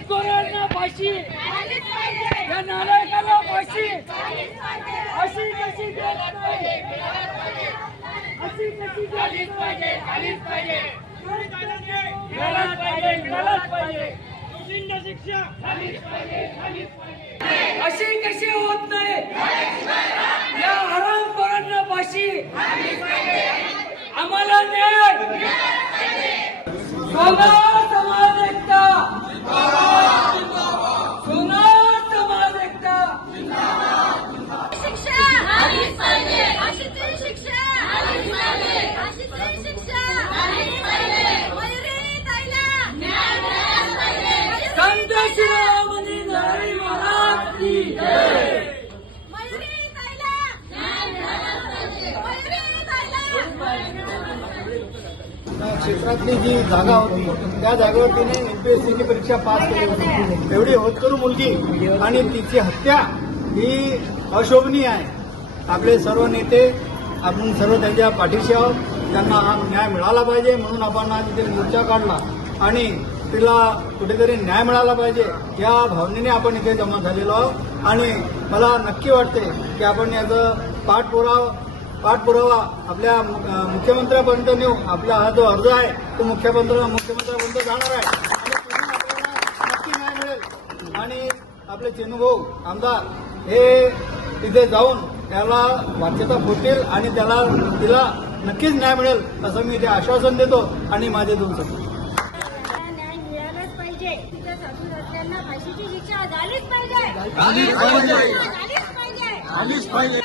हरामखोरांना फाशी, या नालायकाला फाशी. अशी कशी देत नाही, अशी कशी देत नाही. मिळालाच पाहिजे, मिळालाच पाहिजे. शिक्षा झालीच पाहिजे, झालीच पाहिजे. अशी कशी होत नाही, या हरामखोरांना फाशी. आम्हाला न्याय. सोनार समाज एकता, सोनार समाज एकता. शिक्षा झालीच पाहिजे, अशी तरी शिक्षा झालीच पाहिजे, अशी तरी शिक्षा झालीच पाहिजे. मयुरी ताईला न्याय मिळालाच पाहिजे. संत शिरोमणी नारायण महाराज की जय. मयुरी ताईला न्याय मिळालाच पाहिजे. मयुरी ताईला. क्षेत्रातली जी जागा होती त्या जागेवर तिने एमपीएससीची परीक्षा पास केली होती. एवढी होतकरू मुलगी आणि तिची हत्या ही अशोभनीय आहे. आपले सर्व नेते आपण सर्व त्यांच्या पाठीशी आहोत. त्यांना हा न्याय मिळाला पाहिजे म्हणून आपण आज इथे मोर्चा काढला आणि तिला कुठेतरी न्याय मिळाला पाहिजे या भावनेने आपण इथे जमा झालेलो आहोत. आणि मला नक्की वाटते की आपण याचं पाठपुरावा आपल्या मुख्यमंत्र्यापर्यंत नेऊ. आपला हा जो अर्ज आहे तो मुख्यमंत्र्यापर्यंत जाणार आहे आणि तिथून आपल्याला नक्की न्याय मिळेल. आणि आपले चेनूभाऊ आमदार हे तिथे जाऊन त्याला वाच्यता फुटतील आणि तिला नक्कीच न्याय मिळेल असं मी इथे आश्वासन देतो. आणि माझे 2 शब्द. न्याय मिळालाच पाहिजे. तिच्या सासूरवासल्यांना फाशीची शिक्षा झालीच पाहिजे, झालीच पाहिजे. झालीच पाहिजे.